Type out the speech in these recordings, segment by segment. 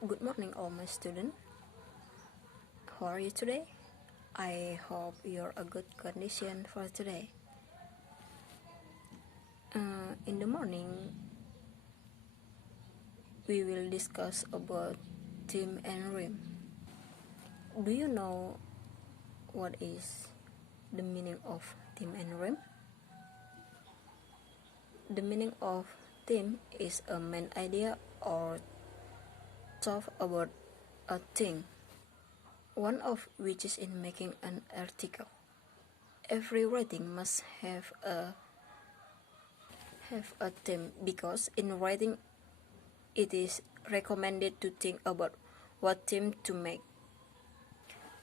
Good morning, all my students. How are you today? I hope you're a good condition for today. In the morning, we will discuss about theme and rhyme. Do you know what is the meaning of theme and rhyme? The meaning of theme is a main idea or thought about a thing, one of which is in making an article. Every writing must have a theme because in writing it is recommended to think about what theme to make.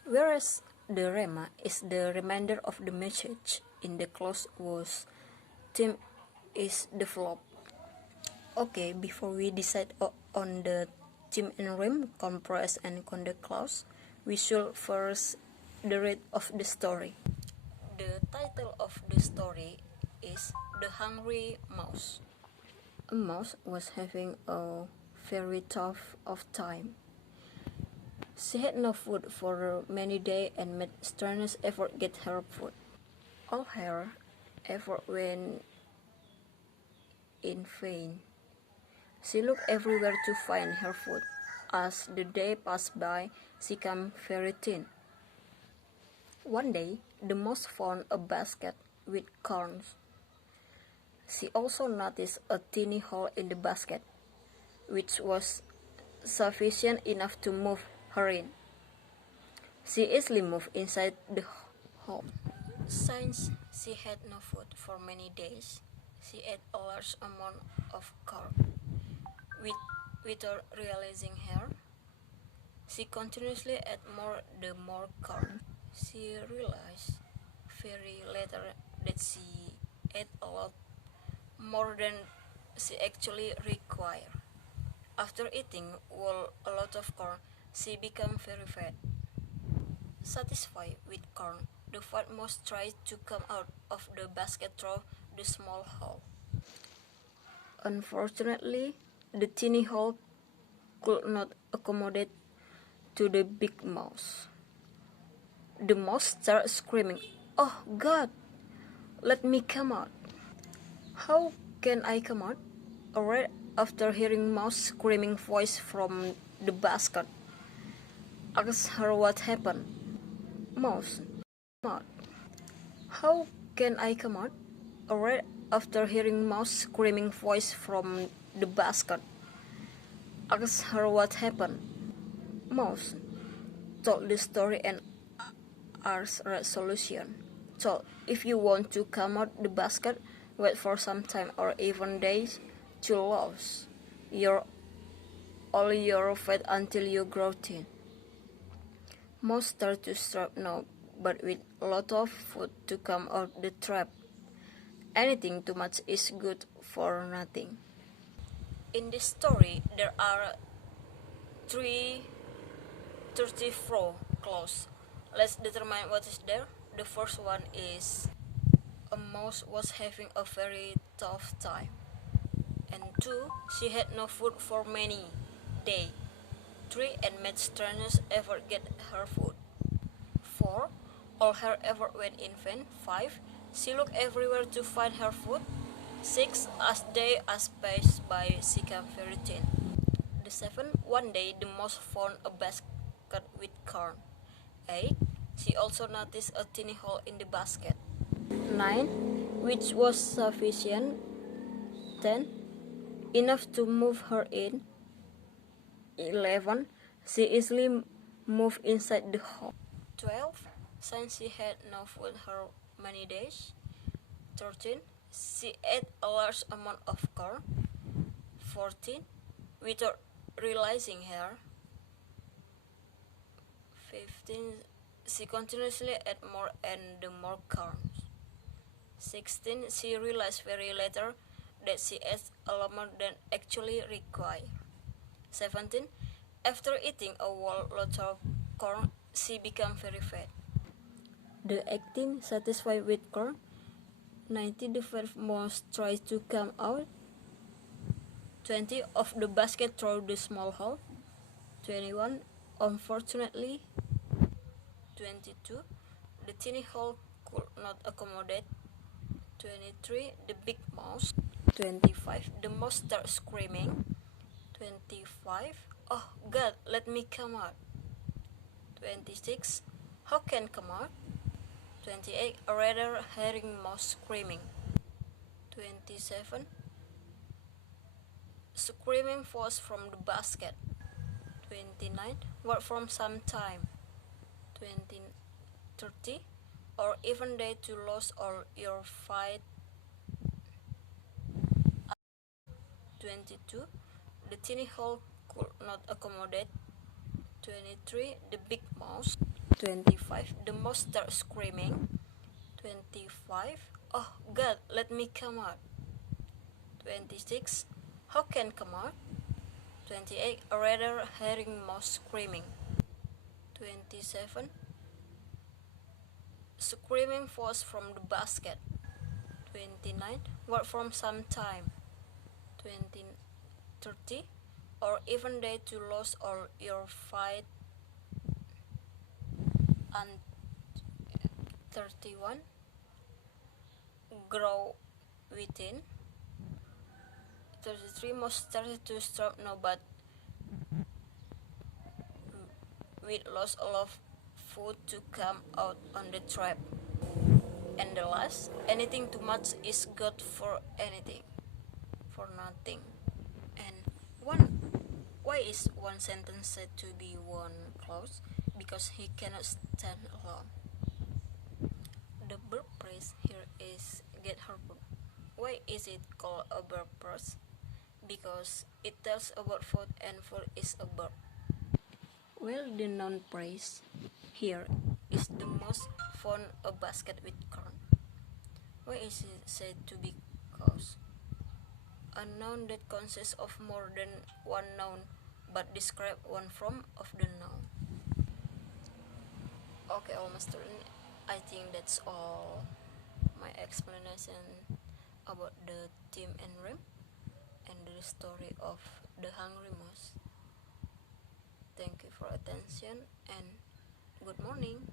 Whereas the rhema is the remainder of the message in the clause whose theme is developed. Okay, before we decide on the theme and rhyme, compress and conduct clause, we should first read of the story. The title of the story is The Hungry Mouse. A mouse was having a very tough of time. She had no food for many days and made strenuous effort to get her food. All her effort went in vain. She looked everywhere to find her food. As the day passed by, she became very thin. One day, the mouse found a basket with corn. She also noticed a tiny hole in the basket, which was sufficient enough to move her in. She easily moved inside the hole. Since she had no food for many days, she ate a large amount of corn. Without realizing her, she continuously ate the more corn. She realized very later that she ate a lot more than she actually required. After eating a lot of corn, she became very fat. Satisfied with corn, the fat mouse tried to come out of the basket through the small hole. Unfortunately, the tiny hole could not accommodate to the big mouse. The mouse started screaming, "Oh God, let me come out!" "How can I come out?" Right after hearing mouse screaming voice from the basket, asked her what happened. Mouse, come out. "How can I come out?" Right after hearing mouse screaming voice from the basket, asked her what happened. Mouse told the story and asked a solution. So if you want to come out the basket, wait for some time or even days to lose all your fat until you grow thin. Mouse start to struggle now, but with a lot of food to come out the trap. Anything too much is good for nothing. In this story, there are 34 clauses. Let's determine what is there. The first one is a mouse was having a very tough time. And 2, she had no food for many days. 3, and made strenuous effort to get her food. 4, all her effort went in vain. 5, she looked everywhere to find her food. 6, as day passed by, she became very thin. The 7, one day the mouse found a basket with corn. 8, she also noticed a tiny hole in the basket. 9, which was sufficient. 10, enough to move her in. 11, she easily moved inside the hole. 12, since she had no food for many days. 13, she ate a large amount of corn. 14, without realizing her. 15, she continuously ate more and more corn. 16, she realized very later that she ate a lot more than actually required. 17, after eating a whole lot of corn, she became very fat. The 18, satisfied with corn. 19, the fat mouse tried to come out. 20, of the basket through the small hole. 21. Unfortunately. 22. The tiny hole could not accommodate. 23. The big mouse. 25. The mouse starts screaming. 25. Oh God, let me come out. 26. How can come out? 28. A rather hearing mouse screaming. 27. Screaming falls from the basket. 29. Work from some time. 20, 30. Or even day to lose all your fight. 22. The tiny hole could not accommodate. 23. The big mouse. 25. The mouse starts screaming. 25. Oh God, let me come out. 26. How can come out? 28. A rather hearing mouse screaming. 27. Screaming falls from the basket. 29. Work from some time. 20, 30. Or even day to lose all your fight. And 31. Grow within. 33. Most started to stop now, but with lost a lot of food to come out on the trap. And the last, anything too much is good for anything, for nothing. And why is one sentence said to be one clause? Because he cannot stand alone. The verb phrase here is get her food. Why is it called a verb phrase? Because it tells about food and food is a verb. Well, the noun phrase here is the most found a basket with corn. Why is it said to be cause? A noun that consists of more than one noun but describe one form of the noun. Okay, almost done. I think that's all my explanation about the theme and rhyme and the story of the hungry mouse. Thank you for attention and good morning.